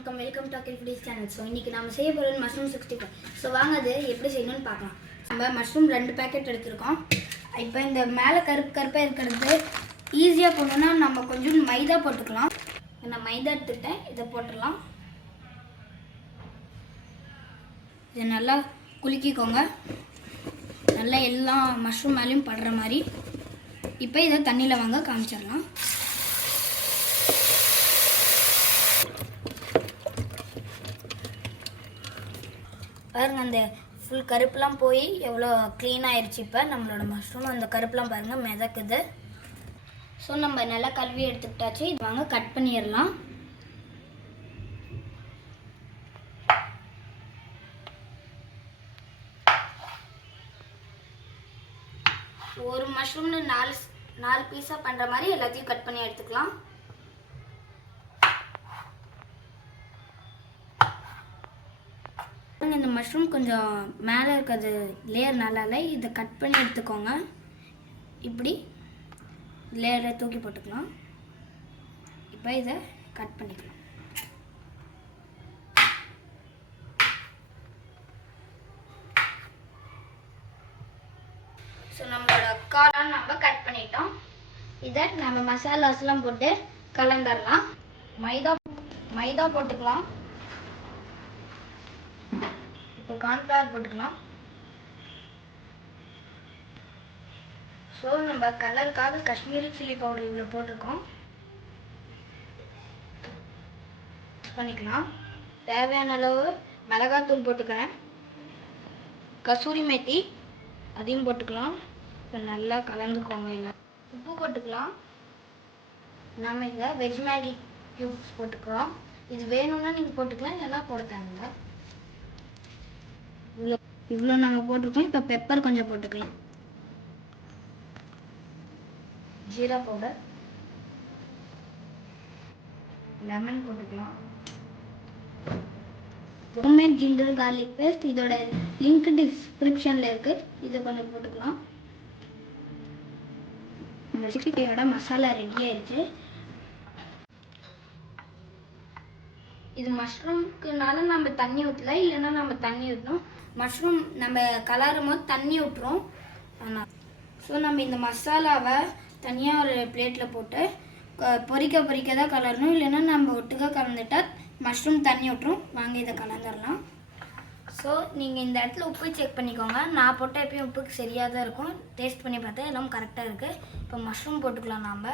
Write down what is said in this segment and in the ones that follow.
வணக்கம், welcome to Akhil foodies channel. So இன்றைக்கி நம்ம செய்ய போகிறது மஷ்ரூம் 65. ஸோ வாங்க அது எப்படி செய்யணும்னு பார்க்கலாம். நம்ம மஷ்ரூம் 2 பேக்கெட் எடுத்துருக்கோம். இப்போ இந்த மேலே கருப்பாக இருக்கிறது ஈஸியாக போடணுன்னா நம்ம கொஞ்சம் மைதா போட்டுக்கலாம். நான் மைதா எடுத்துக்கிட்டேன், இதை போட்டுடலாம். இதை நல்லா குலுக்கிக்கோங்க, நல்லா எல்லா மஷ்ரூம் மேலேயும் படுற மாதிரி. இப்போ இதை தண்ணியில் வாங்க காமிச்சிடலாம். பாருங்கள், அந்த ஃபுல் கருப்புலாம் போய் எவ்வளோ க்ளீன் ஆயிடுச்சு. இப்போ நம்மளோட மஷ்ரூம் அந்த கருப்புலாம் பாருங்கள் மிதக்குது. ஸோ நம்ம நல்லா கழுவி எடுத்துக்கிட்டாச்சு. இது வாங்க கட் பண்ணிடலாம். ஒரு மஷ்ரூம்னு 4 பீஸாக பண்ணுற மாதிரி எல்லாத்தையும் கட் பண்ணி எடுத்துக்கலாம். இந்த மஷ்ரூம் கொஞ்சம் மேலே இருக்கிறது லேயர் நல்லால, இதை கட் பண்ணி எடுத்துக்கோங்க. இப்படி லேயரை தூக்கி போட்டுக்கலாம். இப்போ இதை கட் பண்ணிக்கலாம். ஸோ நம்மளோட காளான் நம்ம கட் பண்ணிட்டோம். இதை நம்ம மசாலாஸ்லாம் போட்டு கலந்துடலாம். மைதா போட்டுக்கலாம். இப்போ கார்ன்ஃப்ளவர் போட்டுக்கலாம். ஸோ நம்ம கலருக்காக காஷ்மீரி சில்லி பவுடர் இவ்வளோ போட்டிருக்கோம். பண்ணிக்கலாம். தேவையான அளவு மிளகாத்தூள் போட்டுக்கிறேன். கசூரி மேத்தி அதையும் போட்டுக்கலாம். இப்போ நல்லா கலந்துக்கோங்க. இல்லை உப்பு போட்டுக்கலாம். நம்ம இதை வெஜ் மேகி க்யூப்ஸ் போட்டுக்கிறோம். இது வேணும்னா நீங்கள் போட்டுக்கலாம், இல்லைன்னா போட தேவையில்லை. இவ்வளோ நாங்கள் போட்டிருக்கோம். இப்போ பெப்பர் கொஞ்சம் போட்டுக்கலாம். ஜீரா பவுடர், லெமன் போட்டுக்கலாம். ஹோம்மேட் ஜிஞ்சர் கார்லிக் பேஸ்ட், இதோட லிங்க் டிஸ்கிரிப்ஷனில் இருக்குது. இதை கொஞ்சம் போட்டுக்கலாம். இந்த 65 மசாலா ரெடி ஆயிடுச்சு. இது மஷ்ரூம்க்குனால நம்ம தண்ணி ஊற்றல, இல்லைன்னா நம்ம தண்ணி ஊற்றணும். மஷ்ரூம் நம்ம கலரும் போது தண்ணி ஊற்றுறோம். ஆனால் ஸோ நம்ம இந்த மசாலாவை தனியாக ஒரு பிளேட்டில் போட்டு பொரிக்க தான் கலரணும், இல்லைன்னா நம்ம ஒட்டுக்கா கலந்துட்டால் மஷ்ரூம் தண்ணி ஊற்றுறோம். வாங்க இதை கலந்துடலாம். ஸோ நீங்கள் இந்த இடத்துல உப்பு செக் பண்ணிக்கோங்க. நான் போட்டால் எப்பயும் உப்புக்கு சரியாக தான் இருக்கும். டேஸ்ட் பண்ணி பார்த்தா எல்லாம் கரெக்டாக இருக்குது. இப்போ மஷ்ரூம் போட்டுக்கலாம். நாம்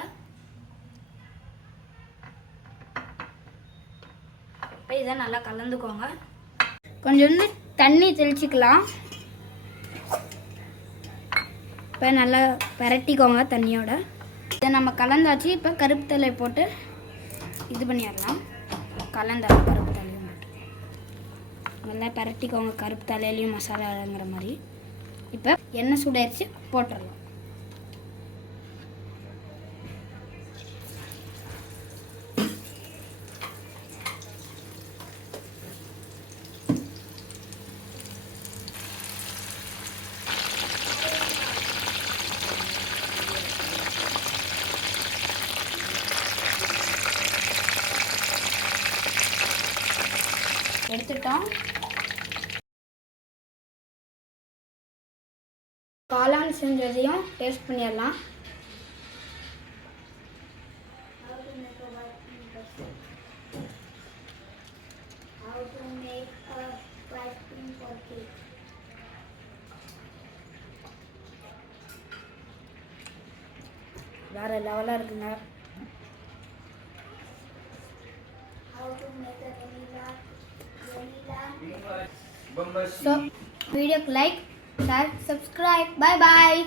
இப்போ இதை நல்லா கலந்துக்கோங்க. கொஞ்சோண்டு தண்ணி தெளிச்சிக்கலாம். இப்போ நல்லா பரட்டிக்கோங்க தண்ணியோட. இதை நம்ம கலந்தாச்சு. இப்போ கருப்பு தலை போட்டு இது பண்ணிடலாம். கலந்துடலாம். கருப்பு தலையும் போட்டு நல்லா பரட்டிக்கோங்க. கருப்பு தலையிலையும் மசாலா இறங்குற மாதிரி. இப்போ எண்ணெய் சூடாயிடுச்சு, போட்டுடலாம். எடுத்துட்டோம். காளான் செஞ்சதையும் டேஸ்ட் பண்ணிடலாம். வேற லெவலாக இருக்குங்க. So, video like, share, subscribe. Bye bye.